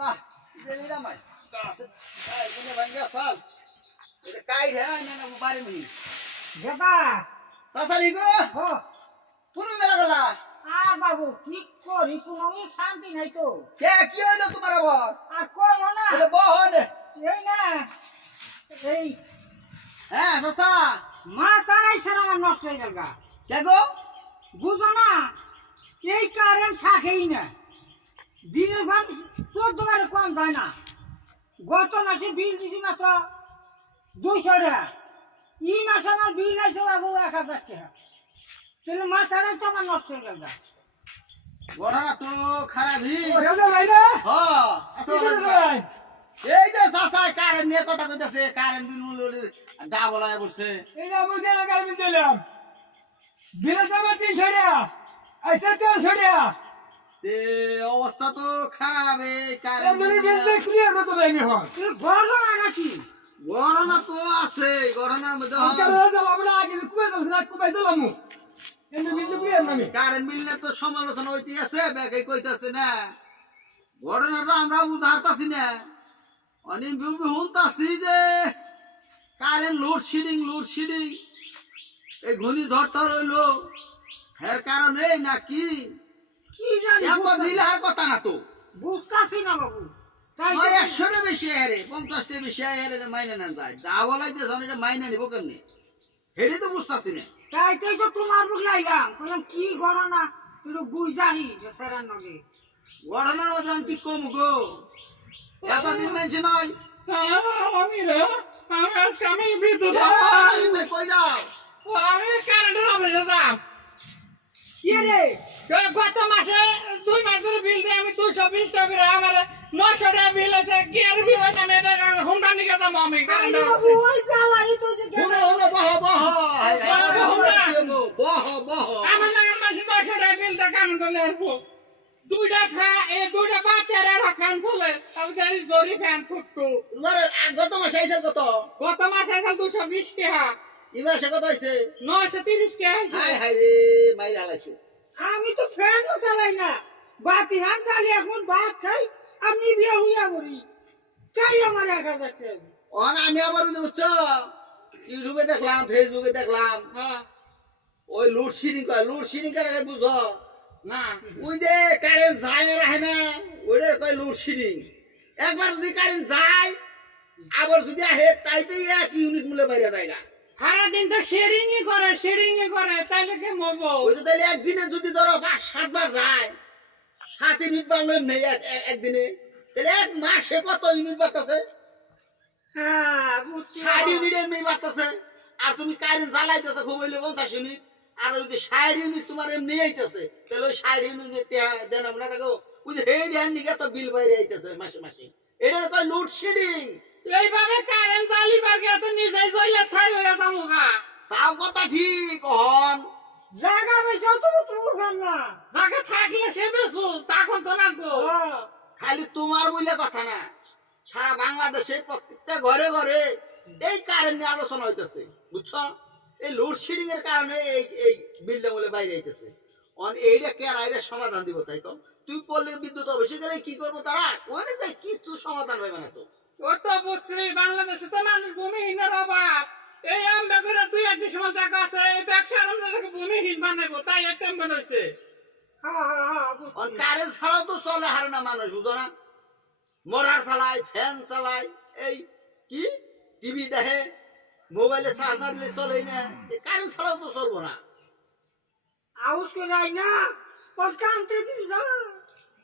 না ভাঙ্গা সাল। এটা কাই রে না না বারে নি যেটা সাসালি গো ও। তুমি মেলা গলা আর বাবু কি করি কোনো শান্তি নাই তো। কে কি হইল তোমার আবার? আর কইও না। বলে বহন। এই না এই। হ্যাঁ সাসা মা তারাই সারা নষ্ট হয়ে গেল গা। কে গো? বুঝো না এই কারেন্ট থাকেই না। দিনের ভান চোদ্দ বারে কম যায় না। গত মাসে বিল দিছি মাত্র দুইশো টাকা। এই মাসে আমার বিল আছে বাবু এক হাজার টাকা। তাহলে মাথাটাই তো আমার নষ্ট হয়ে গেল। ঘটনা তো খারাপই এই যে সাসা কারেন্ট নিয়ে কথা কইতাছে কারেন্ট বিল মূল্য ডা বলায় বলছে। এই যে আমি জেলা গাড়ি দিলাম? বিলে যাবে তিনশো টাকা। আইসা চারশো টাকা। অবস্থা তো খারাপ এই গণনা তো আছে মধ্যে কারেন্ট বিল তো সমালোচনা হইতে আছে ব্যাগে কইতাছে না। ঘটনাটা আমরা না। অনেক বিউবি শুনতাছি যে কারেন্ট লোডশেডিং লোডশেডিং। এই ঘূর্ণিঝড়টা রইল। এর কারণে নাকি? কি জানি এত বিল হওয়ার কথা না তো। বুঝতাছি না বাবু। একশোটা বেশি হেরে পঞ্চাশটা বেশি হেরে মাইনে না যায় দিয়ে এটা মাইনে নিব কেমনি? তো বুঝতাছি না। তাই তাই তো তোমার বুক লাইলাম। বললাম কি ঘটনা? তুই বুঝাহি যে সেরার নগে মধ্যে আমি কি কম গো? এতদিন নয় আমি রে আমি আজকে আমি বিদ্যুৎ কই যাও? আমি কারেন্টের অফিসে যাম। কি রে? গত মাসে দুই মাসের বিল দিয়ে আমি দুশো বিশ টাকা করে আমার নশো টাকা বিল আছে গিয়ার বিল আছে আমি এটা হুন্ডা নিয়ে যাব আমি হুনো হুনো বহ আমার মাসে নশো টাকা বিল দিয়ে কারেন্ট চলে আসব দুইটা ফ্যান এই দুইটা বাচ্চার একটা ফ্যান চলে আমি জানি জরি ফ্যান ছুট্টু তোমার গত মাসে কত? গত মাসে দুশো বিশ টাকা। কত আইছে? নশো তিরিশ টাকা হাই হাই রে মাইর আমি তো ফ্যানও চালাই না। বাতি হান চালি এখন ভাত খাই আমি বিয়ে হইয়া করি। চাই আমার এক হাজার অন আমি আবার বুঝছ ইউটিউবে দেখলাম ফেসবুকে দেখলাম হ্যাঁ, ওই লোডশেডিং করে লোডশেডিং করে বুঝো। না। ওই যে কারেন্ট যায় আর আহে না ওইটার কয় লোডশেডিং একবার যদি কারেন্ট যায় আবার যদি আহে তাইতে এক ইউনিট মূল্য বাইরে জায়গা সারাদিন তো শেডিং ই করে শেডিং ই করে তাইলে কে মরবো? ওই তো তাহলে একদিনে যদি ধরো পাঁচ সাতবার যায় সাত ইউনিট নেই একদিনে। তাহলে এক মাসে কত ইউনিট বাড়তেছে? হ্যাঁ ষাট ইউনিট এমনি বাড়তেছে। আর তুমি কারেন্ট জ্বালাইতেছো খুব হইলে পঞ্চাশ ইউনিট আর ওই যে ষাট ইউনিট তোমার এমনি আইতেছে। তাহলে ওই ষাট ইউনিট দেন আমরা দেখো ওই যে হেড হ্যান্ড নিকে তো বিল বাইরে আইতেছে মাসে মাসে। এটা কয় লোডশেডিং এইভাবে কারেন্ট চালি বাগে তো নিজেই জ্বলে ছাই হয়ে যাব গা। তাও কথা ঠিক হন জায়গা বেশি তো তোর না। যাকে থাকলে সে বেশু তখন তো রাখব। খালি তোমার বলে কথা না। সারা বাংলাদেশে প্রত্যেকটা ঘরে ঘরে এই কারেন্ট নিয়ে আলোচনা হইতেছে বুঝছ? এই লোডশেডিং এর কারণে এই এই বিলটা বলে বাইরে আইতেছে। অন এইটা কে আইরে সমাধান দিব তাই তো? তুই বললে বিদ্যুৎ অফিসে গেলে কি করব তারা? ওখানে যাই কিছু সমাধান হবে না তো। ও তো বুঝছি বাংলাদেশে তো মানুষ ভূমিহীনের অভাব এই আমরা করে দুই একটি সময় দেখা আছে এই ব্যবসা আরম্ভ থেকে ভূমিহীন বানাবো তাই এত হয়েছে হ্যাঁ, হ্যাঁ, হ্যাঁ, বুঝছি। অন কারেন্ট ছাড়াও তো চলে হারে না মানুষ বুঝো না। মোটর চালায় ফ্যান চালায় এই কি? টিভি দেখে মোবাইলে চার্জার দিলে চলে না। কারেন্ট ছাড়াও তো চলবো না। আউস করে যাই না ওর কানতে দিন যা।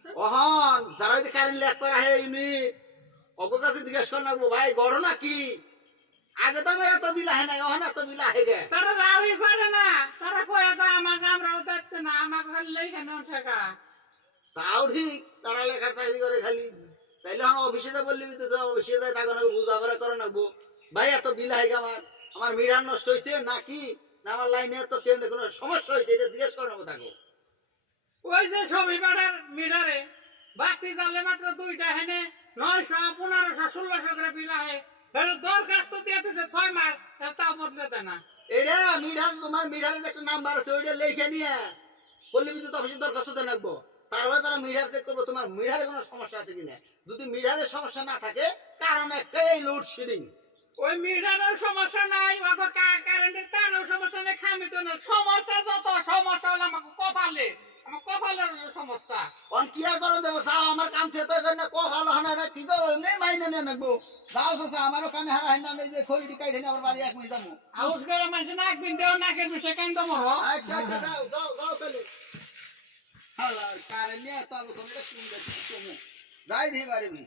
অহন যারা কারেন্ট লেখ করা হে ইউনিট অগো কাছে জিজ্ঞেস করে নাকবো ভাই গড় না কি আগে তো আমার এত বিল নাই অহন এত বিল আহে গে। তারা রাউই করে না তারা কয়ে তো আমাকে আমরাও দেখছে না আমাকে খালি লেখানো টাকা তাও ঠিক তারা লেখার চাকরি করে খালি। তাইলে আমার অফিসে যা বললি তো অফিসে যায় তাকে নাকি বুঝা করে নাকবো। ভাই এত বিল গে আমার আমার মিটার নষ্ট হয়েছে নাকি? না আমার লাইনে তো কেউ কোনো সমস্যা হয়েছে এটা জিজ্ঞেস করে নেব তাকে। ওই যে ছবি পাঠার মিটারে বাতি জ্বালে মাত্র দুইটা হেনে নয়শো পনেরোশো ষোলোশো করে বিল আহে। দরখাস্ত দিয়ে ছয় মাস তাও বদলে না। এটা মিটার তোমার মিটারের একটা নাম্বার আছে ওইটা লেখে নিয়ে। পল্লী বিদ্যুৎ অফিসে দরখাস্ত দেন রাখব তারপরে তারা মিটার চেক করব তোমার মিটারে কোনো সমস্যা আছে কিনা? যদি মিটারের সমস্যা না থাকে কারণ একটাই এই লোডশেডিং ওই মিটারের সমস্যা নাই অত কারেন্টের তারও সমস্যা নেই খামি তো নেই। সমস্যা যত সমস্যা হলো আমাকে কপালে। কপালের সমস্যা? অন কি আর করো দেবো? যাও আমার কাম থেকে তো এখানে ক ভালো হয় না কি গো? এমনি মাইনে নিয়ে নেব যাও চাচা আমারও কামে হারা না আমি এই যে খড়ি কাইটে নিয়ে আবার বাড়ি এক মিনিট যাব। আউস করে মানুষ নাক বিন্দেও নাকে দুষে কেন মরো আচ্ছা আচ্ছা যাও যাও যাও তাহলে। নিয়ে তুমি যাই দিয়ে পারবি